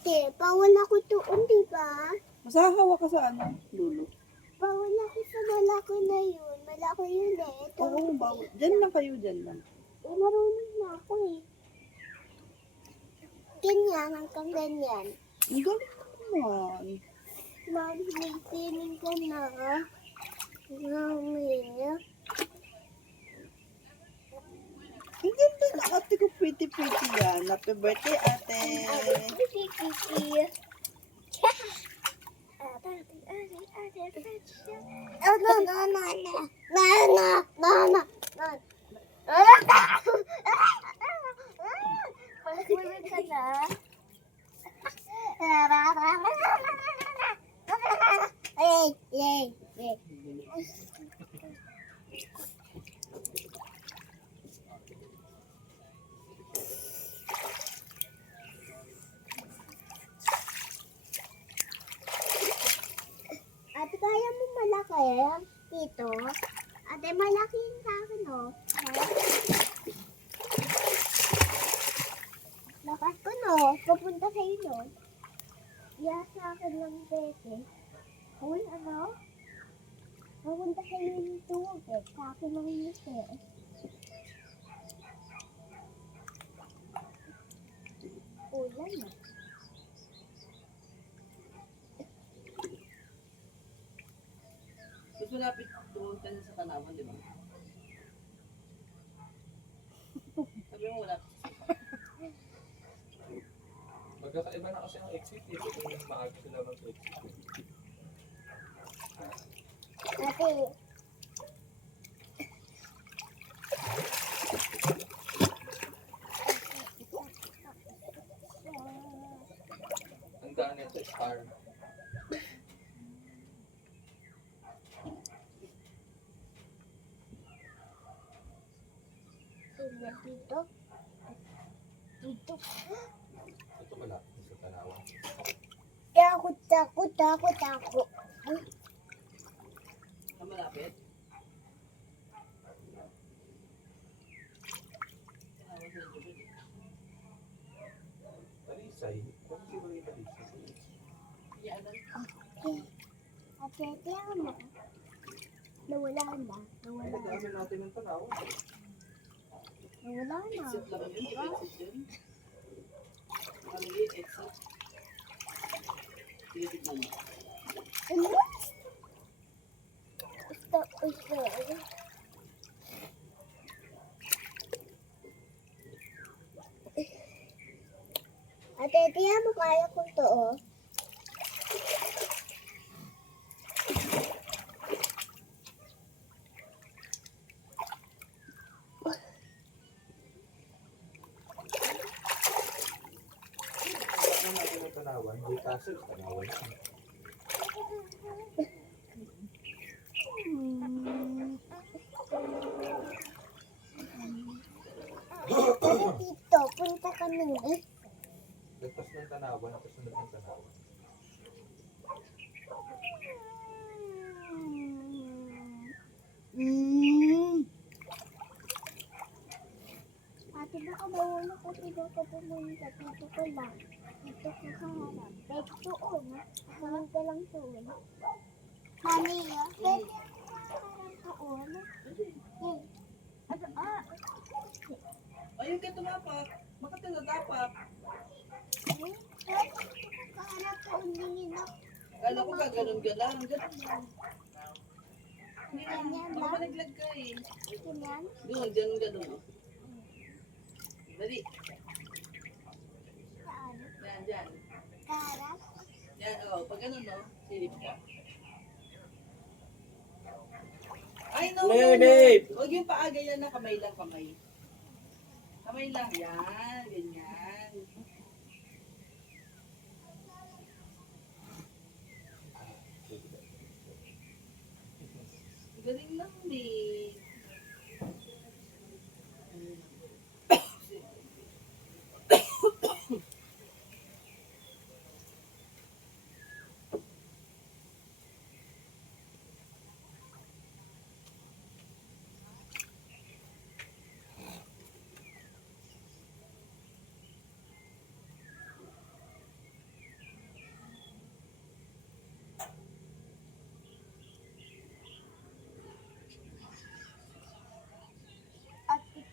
Ate, bawal ako doon, di ba? Masahawa ka sa ano, Lulu? Bawal ako sa malaki na yun. Malaki yun eh. Ito, Oo, bawal. Diyan lang kayo, diyan lang. marunong na ako eh. Ganyan, hanggang ganyan. Ang galing naman. Mami, may piling ka na. Mami. Ang ganda na ate ko, pretty yan. Happy birthday, ate. Kiki. Oh, no. Pagkulit ka na. Yay. Ate, kaya mo malaki dito? Ate, malaki yung sa akin, oh. Lakas ko, no? Papunta sa'yo, no? Sa akin lang, bete. Uy, ano? Papunta sa'yo yung tubig. Sa akin lang yung bete. Ulan, no? Mas malapit pumunta na sa Tanawan, di ba? Sabi mo wala. Magkakaiba na kasi ang exit dito kung maaga sila mag-exit. Ate, Ang daan nito, star. sila dito. Dito. Ito malapit sa Tanawan. Takot. Sa malapit? Talisay. Kung sino yung Talisay? Ate, tiyan mo. Nawala na. Nagdaanan natin ng Tanawan. Nawala na. Exit lang yun, di ba exit yun? Maliit, exit. Sige, tignan mo. Ano? Ito. Ate, tiyan mo kaya ko to, oh. Nagdaanan natin ng Tanawan. May castle sa Tanawan. Dito, punta kami eh. Lagpas ng Tanawan, kasunod ng Tanawan. Ate, baka bawala kasi baka pumunta. Dito ko lang. Dito ko sa harap. Pwede doon. Hanggang ka lang doon. Mami, pwede doon. Ayun ka tumapak. Bakit ka natapak? Kaharap doon din ako. Kala ko gaganon ka lang. Ganun lang. Hindi na. Ganyan Baka lang? naglag ka eh. Ganyan. Doon, ganun. Dali. Saan? Yan. Kaharap? Yan, oh. Pag ganun, no? Silip ka. Ay, no. Huwag yung paa, ganyan na. Kamay lang, kamay. Kamay lang. Yan, ganyan. Galing lang, eh.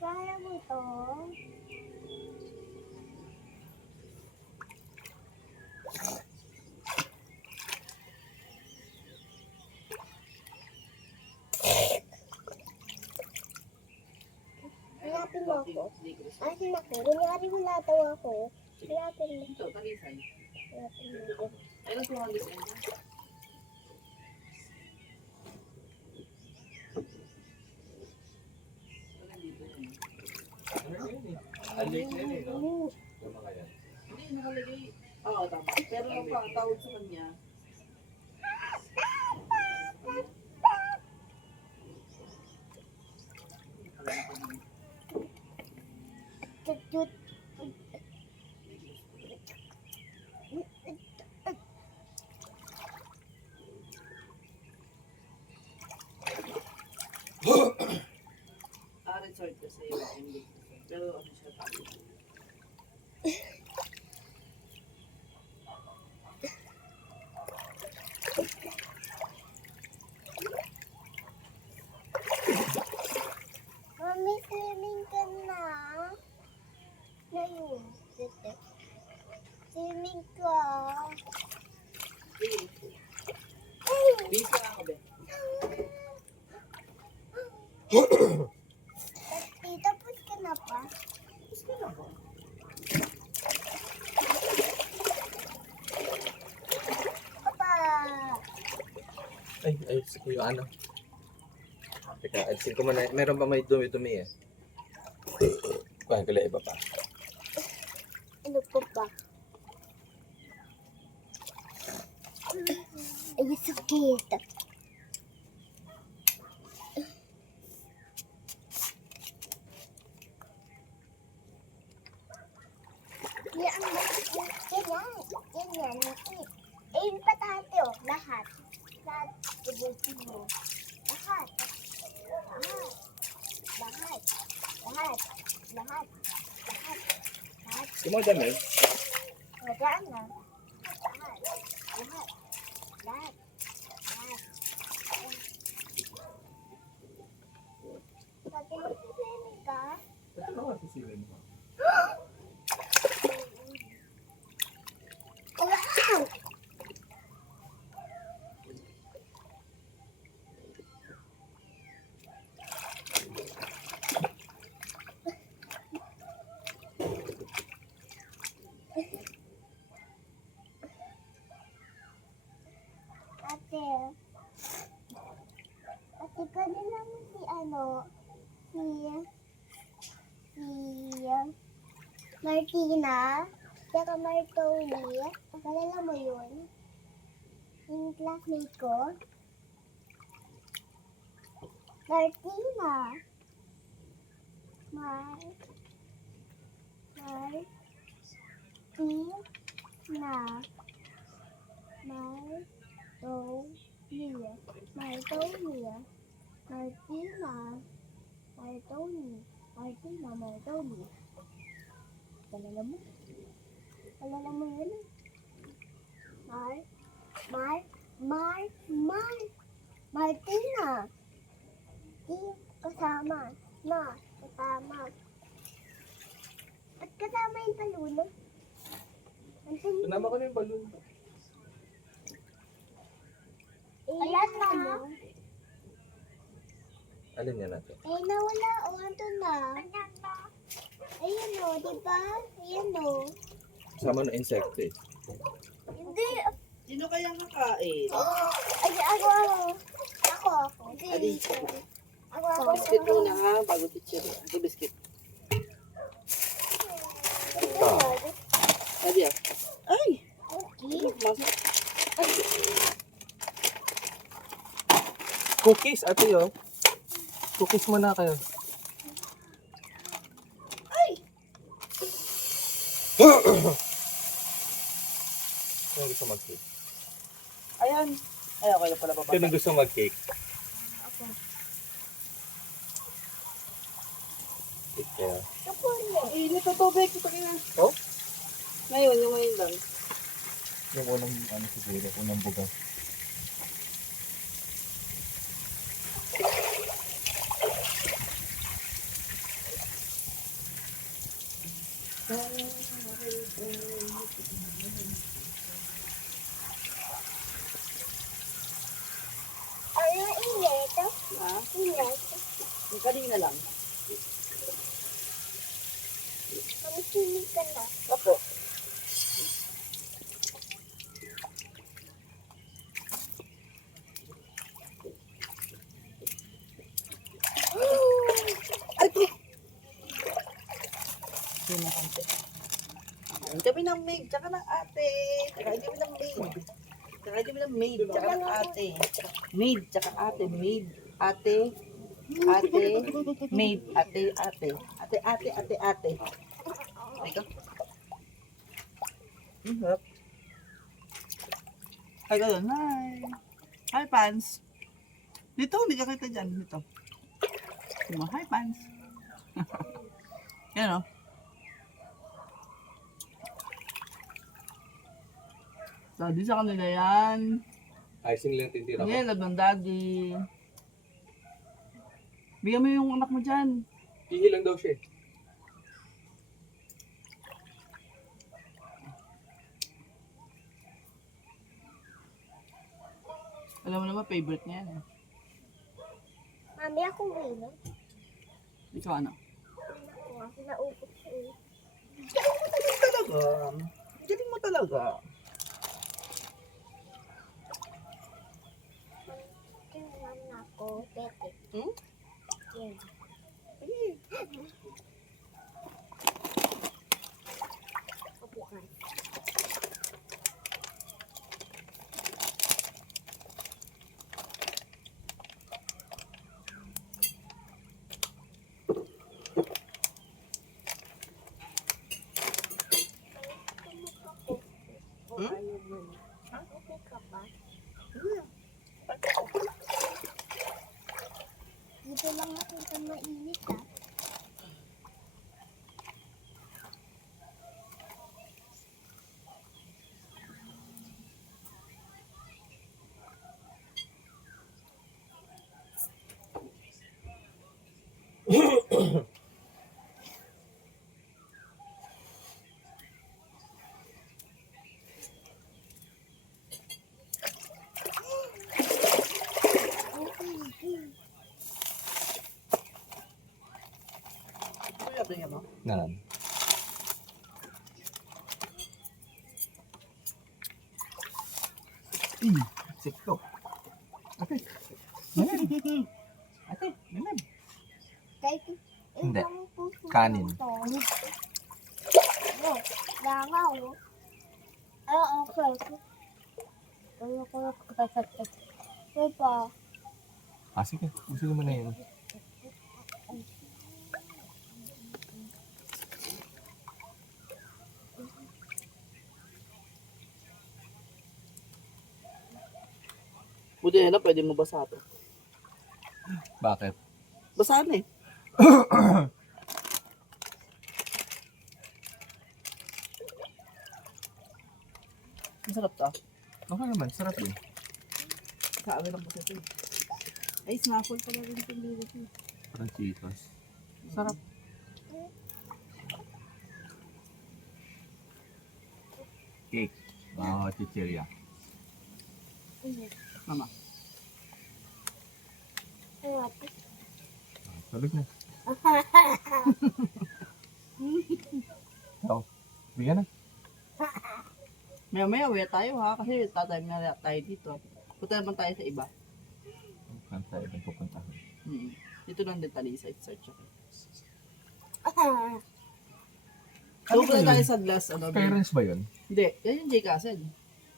Kaya mo to? Hanapin mo ako. Asin ako. Kunyari wala daw ako. Hanapin mo. Ito, talisay. Hanapin mo. Ayun, 200 yan. Wala dito yun. Ano yun eh? Alik na yun eh, no? Tama kaya. Hindi, nakalagay. Oo, tama. Pero nung tawag sa kanya, Tut-tut. resort kasi hindi. Pero ano siya tayo. Mami, swimming ka na. Ngayon. Swimming ka. Busy na ako, Ben. Tapos ka na pa? Busy na ako. Papa. Ay, si Kuya ano. Teka, alisin ko muna. Meron ba may dumi-dumi eh? Kuhaan ko lang iba pa. Ano pa ba? Ay, sakit. Yan, yan. Eh, yung patate, oh, lahat. Lahat, ibutin mo. Lahat. Si mo dami? O, dyan na. Lahat. Pati mag-swimming ka, Ba't ano nga sisirin mo? wow! Ate pwede lang si Martina, saka Martoni, kalala mo yun? Yung classmate ko? Martina. Martoni. Kalala mo yun? Martina. Kasama. Kasama. Ba't kasama yung balon? Tunama ko na yung balon. Ayan na. Alin yan natin? Eh, nawala. O, ando na. Ayan o, diba? Ayan o. Kasama na insekto eh. Hindi. Sino kaya nakain? Ay, ako. Adi. Ako. Biscuit muna ha, bago teacher. Adi, biscuit. Adi ah. Ay! Okay. Masok. Cookies, ate oh. Cookies muna kayo. Ay! Sino gusto mag-cake? Ayan. Ay, okay na pala baba. Sino gusto mag-cake? Ako. Cake kaya. Init na tubig. Ito kaya. Oh? Ngayon, yung ngayon lang. Yung unang ano siguro, unang bugas. na lang. Makikinig ka na. Opo. Ay, po. Yun na konti. Kain kami ng maid, tsaka ng ate. Kain kami ng maid. Kain kami ng maid, tsaka ng ate. Maid, tsaka ate. Maid, ate. Ate, maid, ate, ate. Ate, ate, ate, ate. Ay ka. Harap. Ay, gano'n. Hi. Hi, Pans. Dito, hindi ka kita dyan. Dito. Hi, Pans. Yan, o. So, di sa kanila yan. Icing lang titira ko. Yan, love ng daddy. Bigyan mo yung anak mo dyan. Ihilang daw siya eh. Alam mo naman, favorite niya yan. Mami, ako wino. Ikaw ano? Ako nga, sinaupot siya eh. Talaga. Galing mo talaga. Tingnan ako, pete. Hmm? Yan. Upuan. Hmm? Okay ka ba? Dito lang nakita mainit ah. Kuya, bigyan mo. Nalan. Sikto. Ate. Mimem. Ate, mimem. Kahit Hindi. isang puso Kanin. lang to. No, langaw. Okay. Ano ko kapasat. Diba? Ah, sige. Gusto mo na yun. Buti na pwede mo basa ito. Bakit? Basahan eh. Masarap to. Okay naman. Sarap din. Kaamin lang kasi ito. Ay, snaffle pala rin itong lirik eh. Parang Cheetos. Sarap. Cake. Wow, chichirya. Mama. Sarap. Tulog na. Oh, bigyan na. Maya-maya, uwi tayo ha. Kasi tatime na tayo dito. Punta naman tayo sa iba. Saan tayo nagpupunta? Dito lang din tali sa search ako. Ano Doon ba yun? tayo sa glass. Ano, Parents ba yun? Hindi, yan yung J Castle.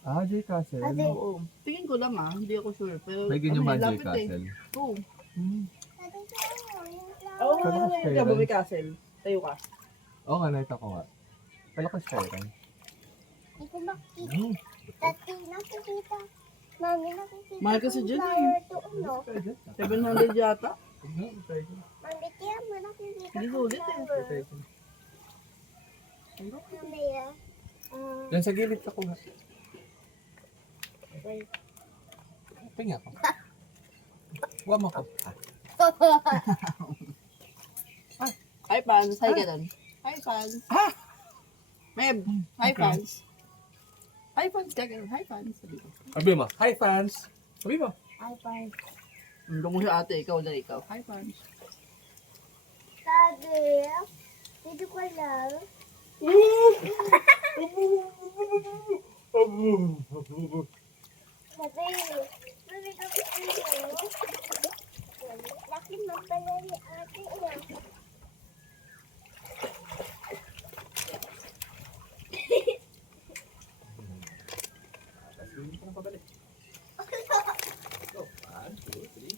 Ah, J Castle. Ate. Oo. Tingin ko lang ha. Hindi ako sure. Pero, May ganyan ba J lapit Castle? Oo. Sabi ko ano, yung flower. Oo, Kalakas nga kayo nga, rin. Bobby Castle. Tayo ka. Oo nga, nakita ko nga. Palakas kayo rin. Hindi ko makikita. Tati, nakikita. Mami, nakikita. Mahal kasi yung dyan flower eh. doon, no? 700 yata. Mami, kaya mo nakikita Hindi yung ulit eh. flower. Mamaya. Yan sa gilid ako nga. Wait. Tingnan ako. Huwag mo ko. Hi, fans. Hi, ganun. Hi, fans. Meb. Hi, fans. Hi, fans. Ganun. Hi, fans. Sabi ko. Sabi mo, hi fans! Sabi mo. iPad. Doon ko si ate. Ikaw na ikaw. Hi, fans. Sabi, dito ko lang. Sabi, sabi ko sa'yo. Laki mo pala ni ate eh. Tapos hindi ko na pabalik. So, 1, 2, 3.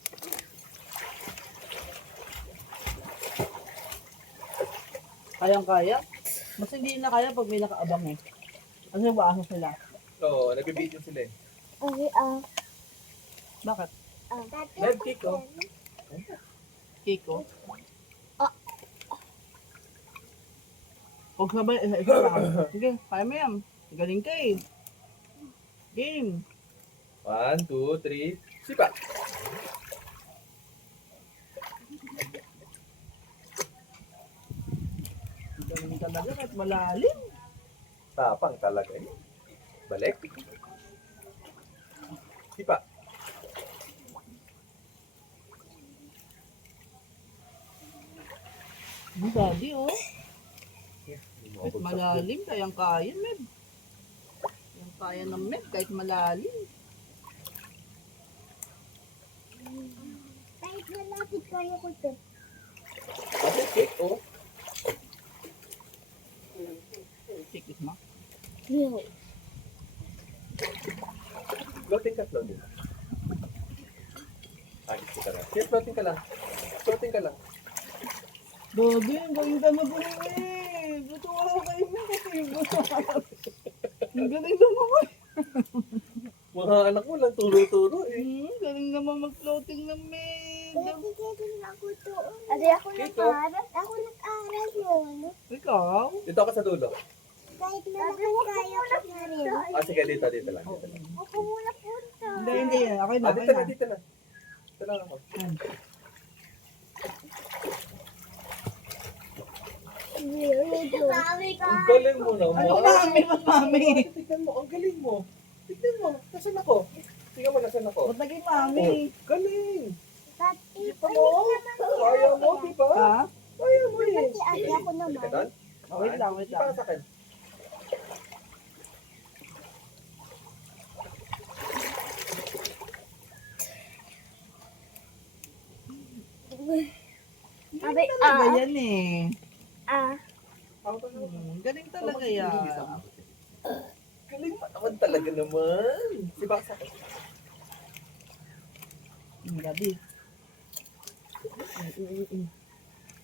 Kayang-kaya. Mas hindi na kaya pag may nakaabang eh. Kasi baasa sila. Oo, nag-video sila eh. Okay, Bakit? Live kick, oh. Kiko? Ah. Huwag sabay, isa lang. Sige, kaya mo yan. Galing ka eh. Game. 1, 2, 3. Sipa! Galing talaga kahit malalim. Tapang talaga eh. Balik. Sipa. Ang daddy oh. Kahit malalim, kayang-kaya, Meb. Kayang-kaya ng Meb, kahit malalim. kahit malapit kaya ko to. Kasi cake, oh. Check this ma. Floating ka, floating. Agit ko ka lang. Sige, floating ka lang. Floating ka lang. Babi, ang galing ka na din eh. Buto ka kayo na kasi. Ang galing naman ko. Mga anak mo lang, turo-turo eh. Galing naman mag-floating ng Meb. Nagkikita ako to. Ate, ako Kiko? nag-aaral. Ako nag-aaral yun. Ikaw? Dito ka sa dulo. Kahit malakas kaya ko na rin. Ah, sige, dito, dito lang. Dito lang. Ako muna punta. Hindi. Okay na, Ah, okay dito na, na. dito na. Dito lang ako. Mami ka. Ang galing mo naman. Ano mami, ba't mami? Tignan mo, ang galing mo. Tignan mo, nasan ako? Tignan mo, nasan ako? Ba't naging mami? Oh, galing. Pati, Kita mo, kaya mo, di ba? Ha? Kaya mo eh. Pati ate ako naman. Halika doon. Oh, wait lang, wait Di pa lang. sa akin. Sabi, Talaga yan eh. Ako pa naman. Galing talaga yan. Galing mo naman talaga naman. Di ba sa akin? Gabi.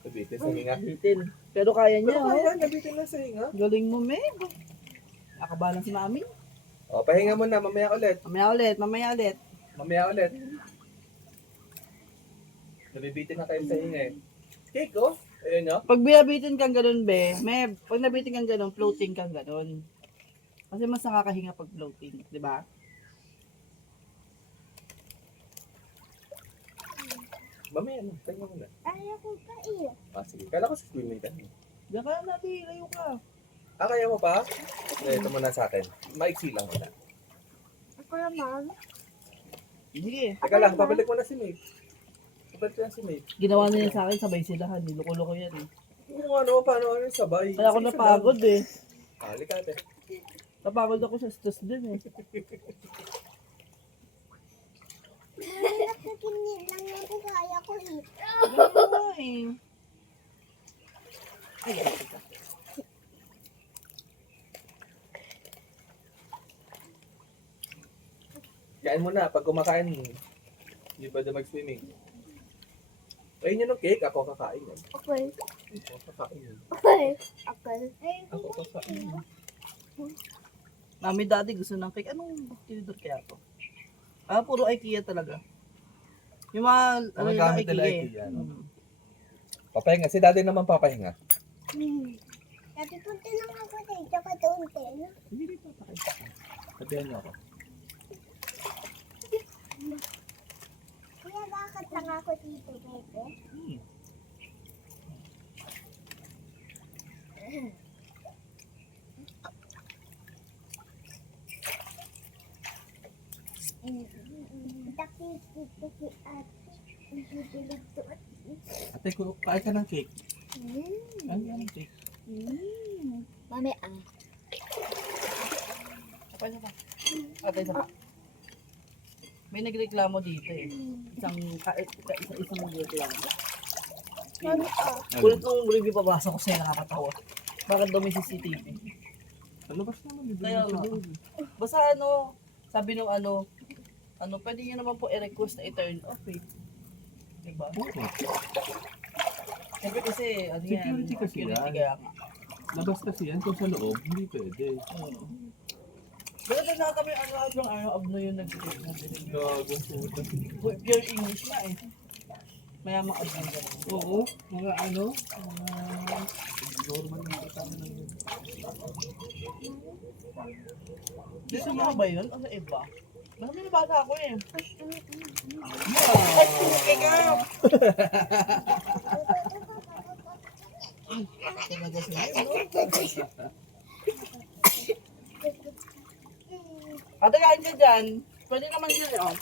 Nabitin sa hinga. Bitin. Pero kaya niya, Pero oh. kaya, nabitin na sa hinga. Galing mo, Meg. Nakabalan si mami. O, pahinga mo na, mamaya ulit. Mamaya ulit. Mamaya ulit. Nabibitin na kayo sa hinga eh. Cake, oh. Ayun, oh. Pag binabitin kang ganun, be, Meb, pag nabitin kang ganun, floating kang ganun. Kasi mas nakakahinga pag floating, di ba? Mamaya na, pahinga mo na. Ayaw ko pa eh. Ah, sige. Kala ko sa swimming ka. Diyan ka na, di, layo ka. Ah, kaya mo pa? Ito muna sa akin. Maiksi lang muna. Ako naman. Sige. Teka lang, pabalik mo na si May. Pabalik ko na si May. Ginawa niya sa akin, sabay silahan. Niloko-loko yan eh. Oo, ano, paano ano yung sabay? Kaya ako Isa-isa napagod eh. lang. Ah, halika ate. Napagod ako sa stress din eh. Malak na kinil lang yan ko kaya ko eh. Ganun nga eh. Ay, ganun ka. Kain mo na, pag kumakain, hindi pa na mag-swimming. Ayun yun yung cake, ako kakain yan. Okay. Ako kakain yan. Okay. Okay. Ako kakain yan. Mami, daddy, gusto ng cake. Anong tinidor kaya to? Ah, puro IKEA talaga. Yung mga, ano Mga yung gamit nila IKEA. IKEA, no? Hmm. Papahinga, si daddy naman papahinga. Sabi punta lang ako dito ka doon din. Hindi dito, papahinga. Sabihan niyo ako. Kaya bakit lang ako dito, bebe? Hmm. Takit dito si ate. Ibibilig doon. Ate, kain ka ng cake. Ano yan? Cake. Mami, Apa isa pa? Ate, isa pa. May nagreklamo dito eh. Isang nagreklamo. Mami, Kulit nung review pabasa ko sa'yo, nakakatawa. Bakit daw may CCTV? Ano ba siya naman? Kaya nga. Basta sabi nung pwede nyo naman po i-request na i-turn off eh. Diba? Siyempre kasi, Security kasi yan. kaya nga. Labas kasi yan. Kung sa loob, hindi pwede. Pero doon na kami, abno yung nag-take na din. Gagong puta. Pure English na eh. Mayamang abno na. Oo, mga normal na kasama na yun. Dito mo ba yun? O sa iba? Marami na bata ako eh. Talaga sila yun, no? Ate, kain ka dyan. Pwede naman yun, oh.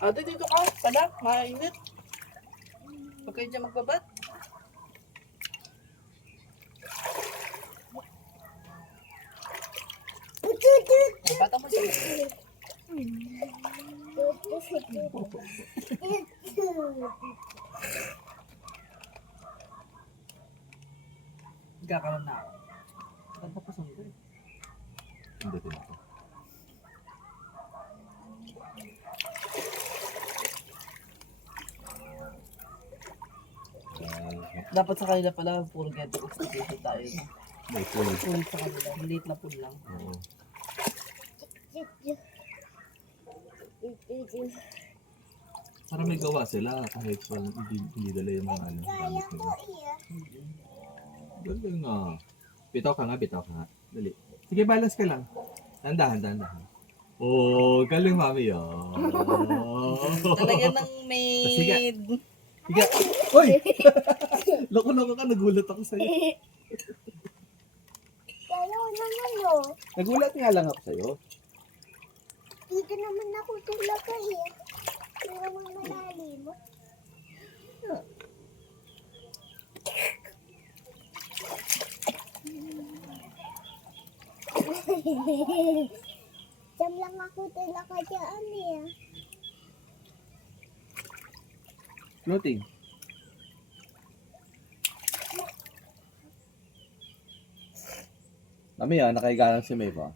Ate, dito ka. Pala, mainit. Huwag kayo dyan magbabat. Bata mo siya. Nagkakaroon na ako. Ganda pa sundo eh. Hindi din ako. Dapat sa kanila pala, puro get execution tayo. No? May pull. Full sa kanila. Late na full lang. Oo. Para may gawa sila kahit walang hindi dala yung mga gamit nila. Galing nga. Bitaw ka nga. Dali. Sige, balance ka lang. Dahan. Oh, galing mami oh. Talagyan ng maid. Sige. Hoy! Loko-loko ka, nagulat ako sa'yo. Kaya naman yun. Nagulat nga lang ako sa'yo. Dito naman ako talaga eh. Pero naman malalim. Diyan lang ako talaga dyan eh. Floating. Mami nakahiga lang si May pa.